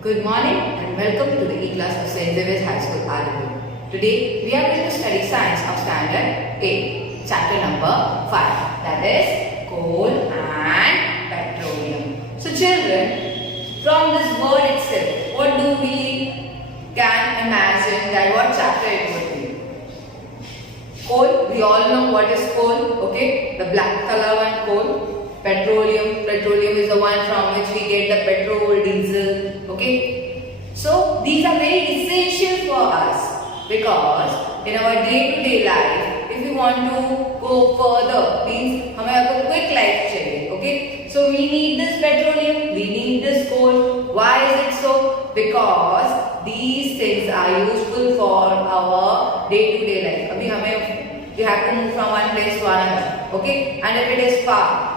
Good morning and welcome to the E-class of St. Xavier's High School, Aravali. Today we are going to study science of standard 8, chapter number 5, that is coal and petroleum. So children, from this word itself, what do we can imagine that what chapter it would be? Coal, we all know what is coal, okay, the black color one coal. Petroleum is the one from which we get the petrol, diesel, okay. So these are very essential for us because in our day-to-day life, if we want to go further, means हमें अब quick life चाहिए, okay. So we need this petroleum, we need this coal. Why is it so? Because these things are useful for our day-to-day life. अभी हमें we have to move from one place to another, okay. And if it is far,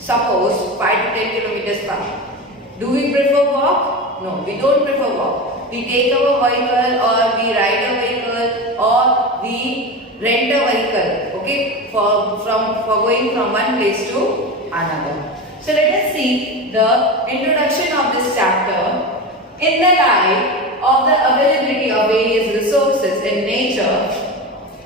suppose 5 to 10 kilometers far. Do we prefer walk? No, we don't prefer walk. We take our vehicle or we ride a vehicle or we rent a vehicle, okay, for going from one place to another. So let us see the introduction of this chapter. In the light of the availability of various resources in nature,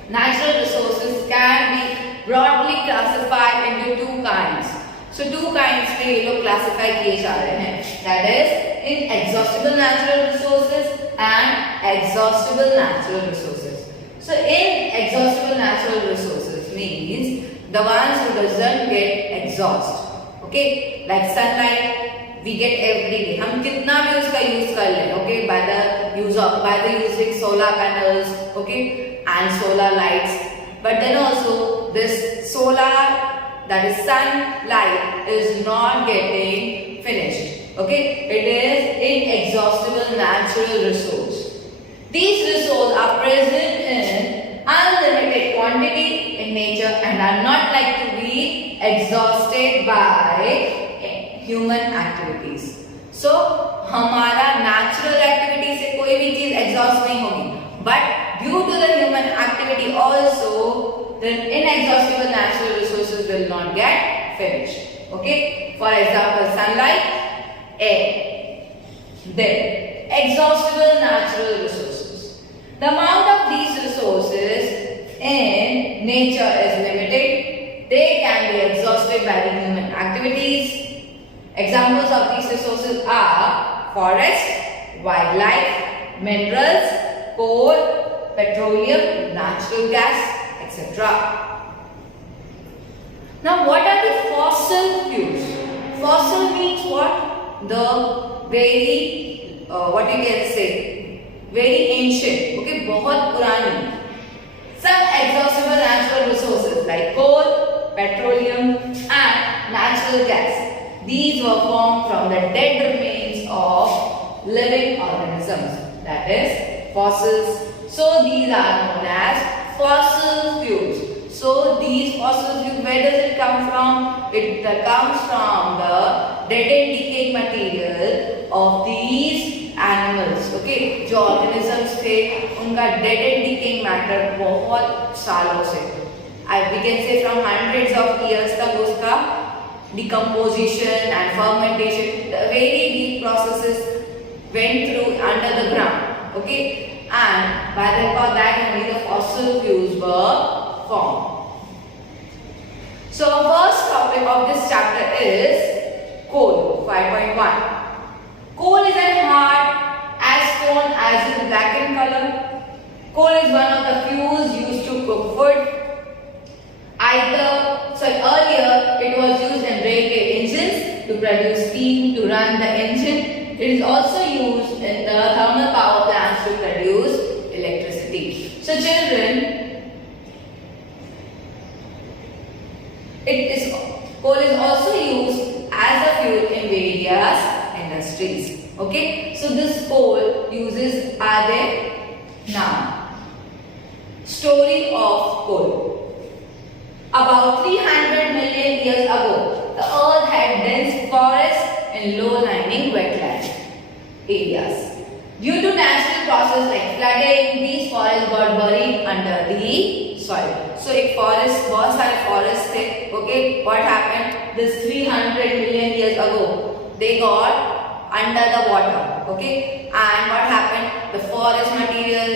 natural resources can be broadly classified into two kinds. So two kinds पे ये लोग classify किए जा रहे हैं. That is inexhaustible natural resources and exhaustible natural resources. So inexhaustible natural resources means the ones who doesn't get exhaust. Okay, like sunlight we get every day. हम कितना भी उसका use कर लें, okay, by the using solar panels, okay, and solar lights. But then also this solar, that is sunlight, is not getting finished, okay. It is inexhaustible natural resource. These resources are present in unlimited quantity in nature and are not like to be exhausted by human activities. So हमारा natural activity से कोई भी चीज exhaust नहीं होगी, but due to the human activity also the inexhaustible natural resources will not get finished, okay. For example, sunlight, air. Then exhaustible natural resources. The amount of these resources in nature is limited. They can be exhausted by the human activities. Examples of these resources are forest, wildlife, minerals, coal, petroleum, natural gas, etc. Now what are the fossil fuels? Fossil means what? The very what you can say, very ancient, okay, बहुत पुरानी. Some exhaustible natural resources like coal, petroleum and natural gas. These were formed from the dead remains of living organisms, that is fossils. So these are known as fossil fuels. So these fossil fuels, where does it come from? It comes from the dead and decaying material of these animals, okay. जो organisms थे उनका dead and decaying matter बहुत सालों से, we can say from hundreds of years तक उसका decomposition and fermentation, the very deep processes went through under the ground, okay, and by that only the fossil fuels were formed. So our first topic of this chapter is coal, 5.1. Coal is as hard as stone as in black in color. Coal is one of the fuels used to cook food. Earlier it was used in railway engines to produce steam to run the engine. It is also used in the thermal power plants to produce electricity. So children, coal is also used as a fuel in various industries. Okay, so this coal uses are there now. Story of coal. About 300 million years ago, the earth had dense forests and low-lying wetland areas. Due to natural process like flooding, these forests got buried under the soil. So एक forest, बहुत सारे forests थे, okay, what happened? This 300 million years ago, they got under the water. Okay, and what happened? The forest material,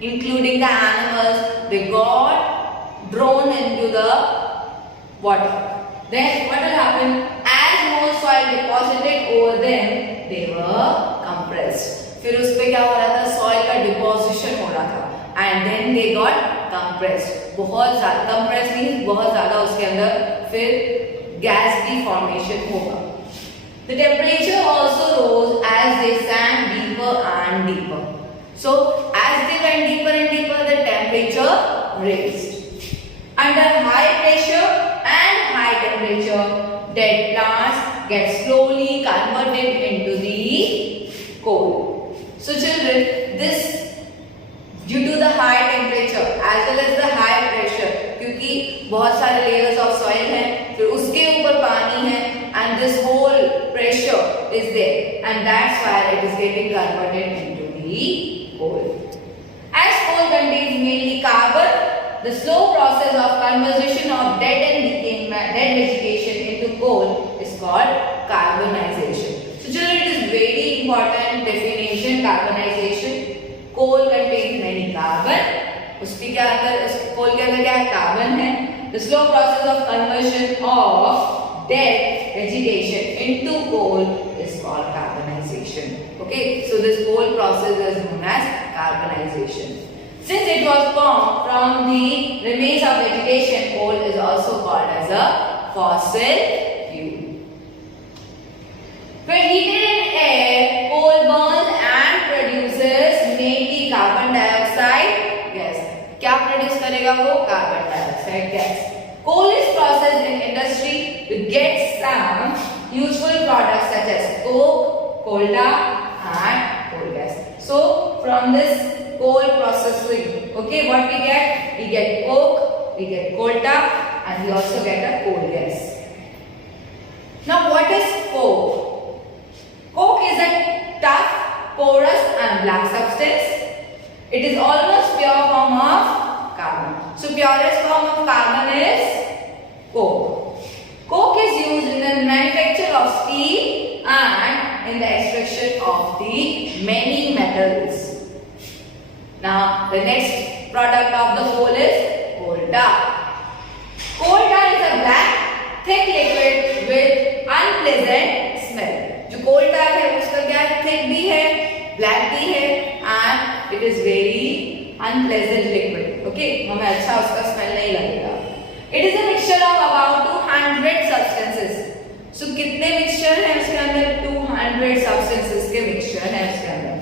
including the animals, they got drawn into the water. Then what will happen? As more soil deposited over them, they were compressed. फिर उस पे क्या हो रहा था? Soil का deposition हो रहा था and then they got compressed. बहुत ज्यादा कंप्रेस मींस बहुत ज्यादा उसके अंदर फिर गैस की फॉर्मेशन होगा. The temperature also rose as they sank deeper and deeper. So as they went deeper and deeper, the temperature raised. Under high pressure and high temperature, dead plants get slowly converted into the coal. So children, this due to the high temperature as well as the high pressure, क्योंकि बहुत सारे layers of soil हैं, फिर उसके ऊपर पानी है, and this whole pressure is there, and that's why it is getting converted into the coal. As coal contains mainly carbon, the slow process of conversion of dead and decaying dead vegetation into coal is called carbonization. So children, it is very important definition. Carbonization. Coal contains many carbon. उसके क्या अंदर, कोल के अंदर क्या है? Carbon है. The slow process of conversion of dead vegetation into coal is called carbonization. Okay, so this whole process is known as carbonization. Since it was formed from the remains of vegetation, coal is also called as a fossil fuel. When heated in air, coal burns and produces mainly carbon dioxide gas. क्या produce करेगा वो? Carbon dioxide gas. Coal is processed in industry to get some useful products such as coke, coal tar, and coal gas. So from this coal processing, okay, what we get? We get coke, we get coal tar, and we also get a coal gas. Now what is coke? Coke is a tough, porous and black substance. It is almost pure form of carbon. So purest form of carbon is coke. Coke is used in the manufacture of steel and in the extraction of the many metals. Now the next product of the coal is coal tar. Coal tar is a black, thick liquid with unpleasant smell. जो कोल टार है उसका क्या है? Thick भी है, black भी है, and it is very unpleasant liquid. Okay, हमें अच्छा उसका स्मेल नहीं लगेगा. It is a mixture of about 200 substances. So कितने मिक्सचर है उसके अंदर? 200 सब्सटेंसेस के मिक्सचर है उसके अंदर.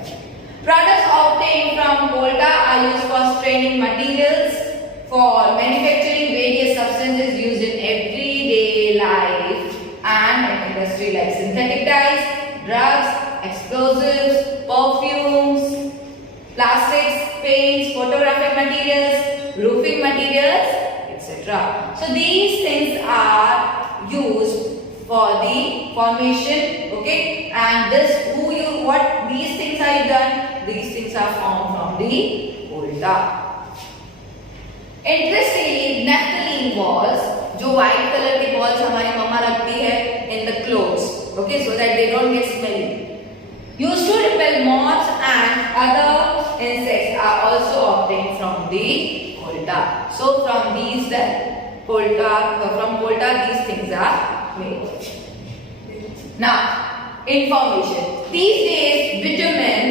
Products obtained from coal tar are used for straining materials, for manufacturing various substances used in everyday life and in industry like synthetic dyes, drugs, explosives, perfumes, plastics, paints, photographic materials, roofing materials, etc. So these things are used for the formation, okay, and this what these things are done? These things are formed from the coal tar. Interestingly, naphthalene balls, जो white colour के balls हमारी मम्मा रखती है in the clothes, okay, so that they don't get smelly, used to repel moths and other insects, are also obtained from the coal tar. So from these from coal tar these things are made. Now information. These days bitumen,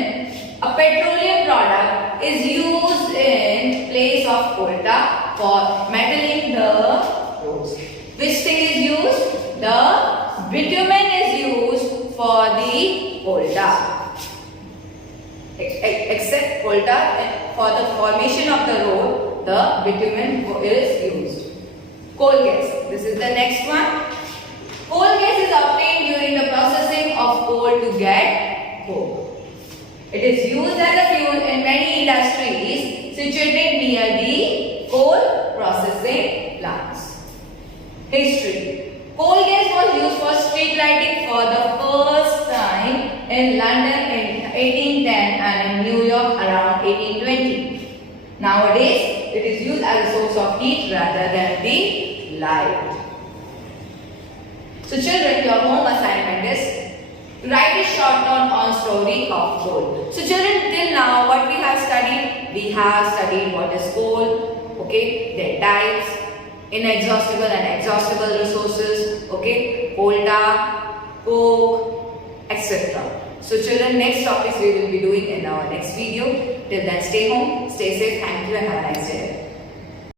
a petroleum product, is used in place of coal tar for metaling the roads. Which thing is used? The bitumen is used for the coal tar. Except coal tar, for the formation of the road, the bitumen is used. Coal gas. This is the next one. Coal gas is obtained during the processing of coal to get coke. It is used as a fuel in many industries situated near the coal processing plants. History. Coal gas was used for street lighting for the first time in London in 1810 and in New York around 1820. Nowadays, it is used as a source of heat rather than the light. So children, your home assignment is Write a short note on story of coal. So children, till now what we have studied? We have studied what is coal, okay, their types, inexhaustible and exhaustible resources, okay, coal tar, coke, etc. So children, next topics we will be doing in our next video. Till then, stay home, stay safe, thank you and have a nice day.